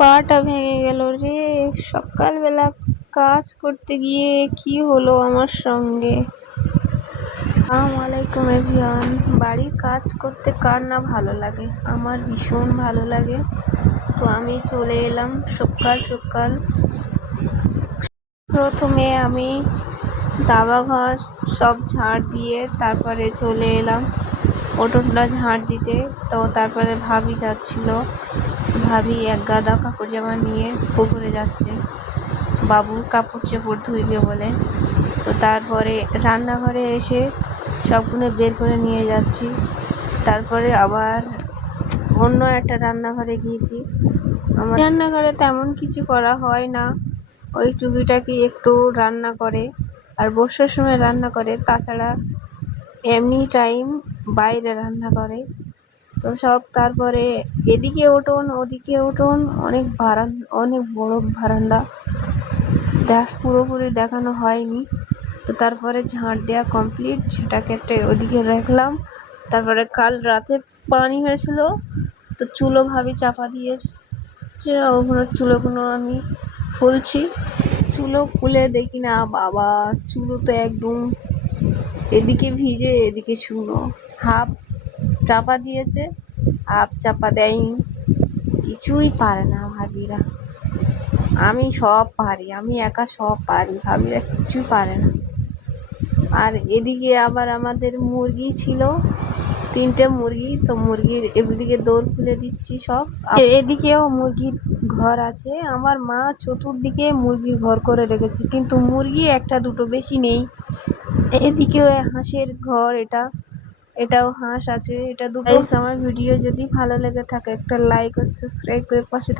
পাটা ভেঙে গেল রে। সকালবেলা কাজ করতে গিয়ে কি হলো আমার সঙ্গে। আসসালামু আলাইকুম এভরিওয়ান। বাড়ির কাজ করতে কার না ভালো লাগে, আমার ভীষণ ভালো লাগে। তো আমি চলে এলাম সকাল সকাল। প্রথমে আমি দাবা ঘাস সব ঝাড় দিয়ে তারপরে চলে এলাম উঠোনটা ঝাড় দিতে। তো তারপরে ভাবি যাচ্ছিল, ভাবি এক গাদা কাপড় জামা নিয়ে পুকুরে যাচ্ছে বাবুর কাপড় চোপড় ধুইবে বলে। তো তারপরে রান্নাঘরে এসে সবগুলো বের করে নিয়ে যাচ্ছি। তারপরে আবার অন্য একটা রান্নাঘরে গিয়েছি। আমার রান্নাঘরে তেমন কিছু করা হয় না, ওই টুকিটাকি একটু রান্না করে আর বর্ষার সময় রান্না করে, তাছাড়া এমনি টাইম বাইরে রান্না করে। তো সব তারপরে এদিকে উঠোন ওদিকে উঠোন, অনেক বড় বারান্দা, পুরোপুরি দেখানো হয়নি। তো তারপরে ঝাড় দেওয়া কমপ্লিট, সেটাকে ওদিকে রাখলাম। তারপরে কাল রাতে পানি হয়েছিল, তো চুলো ভাবি চাপা দিয়েছে, ওগুলো চুলোগুলো আমি খুলছি। চুলো খুলে দেখি না, বাবা চুলো তো একদম এদিকে ভিজে এদিকে শুকনো। হাফ চাপা দিয়েছে, হাফ চাপা দেয়নি। কিছুই পারে না ভাবিরা, আমি সব পারি, আমি একা সব পারি, ভাবিরা কিছুই পারে না। আর এদিকে আবার আমাদের মুরগি ছিল, 3টে মুরগি। তো মুরগির এদিকে দৌড় খুলে দিচ্ছি সব। এদিকেও মুরগির ঘর আছে, আমার মা চতুর্দিকে মুরগির ঘর করে রেখেছে, কিন্তু মুরগি একটা দুটো বেশি নেই। এদিকেও হাঁসের ঘর, এটাও হাঁস আছে, এটা দুটো। আমার ভিডিও যদি ভালো লেগে থাকে একটা লাইক ও সাবস্ক্রাইব করে পাশে থাকুন।